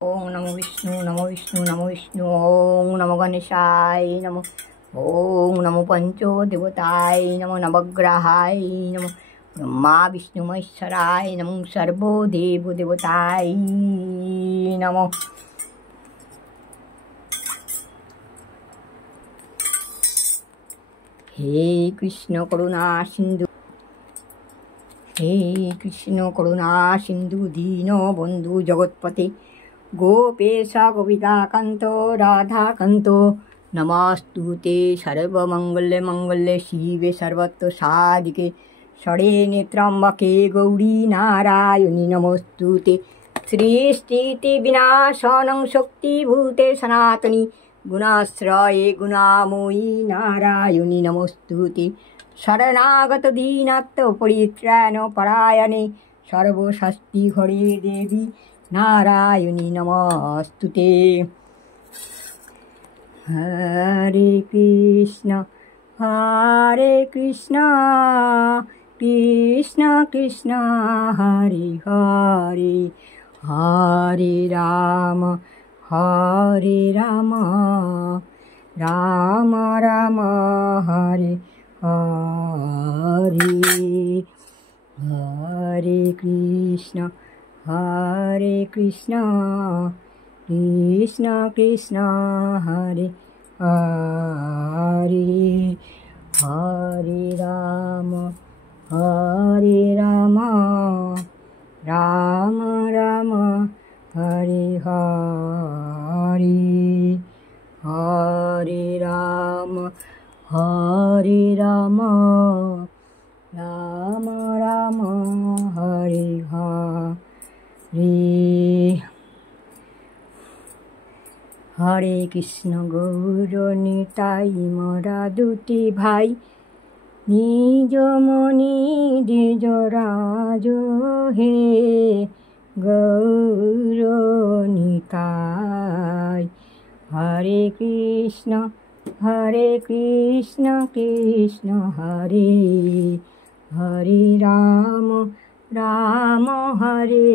ओम नमो विष्णु नमो विष्णु नमो विष्णु। ओम नमो गणेशाय नमो। ओम नमो पंचो देवताय नमो नवग्रहाय नमो। ब्रह्मा विष्णु महेश्वराय नमो सर्वो देव देवताय नमो। हे कृष्ण करुणा सिंधु, हे कृष्ण करुणा सिंधु दीनो बंधु जगत्पते गोपेश गोपिकान्तो राधाकान्तो नमस्तुते सर्वमंगल्ये मंगल्ये शिवे सर्वत्र साधिके शरण्ये त्र्यंबके गौरी नारायणी नमस्तुते। सृष्टिस्थिति विनाशनं शक्तिभूते सनातनी गुणाश्रये गुणामयी नारायणी नमस्तुते। शरणागत दीनार्थ परित्राण परायणे सर्वशक्ति हरे देवी नारायणी नमस्तुते। हरे कृष्ण कृष्ण कृष्ण हरे हरे, हरे राम राम राम हरे हरे। हरे कृष्ण कृष्ण कृष्ण हरे हरे, हरे राम राम राम हरे हरे, हरे राम राम राम हरे हरे। हरे कृष्ण गौर निताई मोरा दुटी भाई निज मणि द्विज राज हे गौर निताई। हरे कृष्ण कृष्ण हरे हरे राम हरे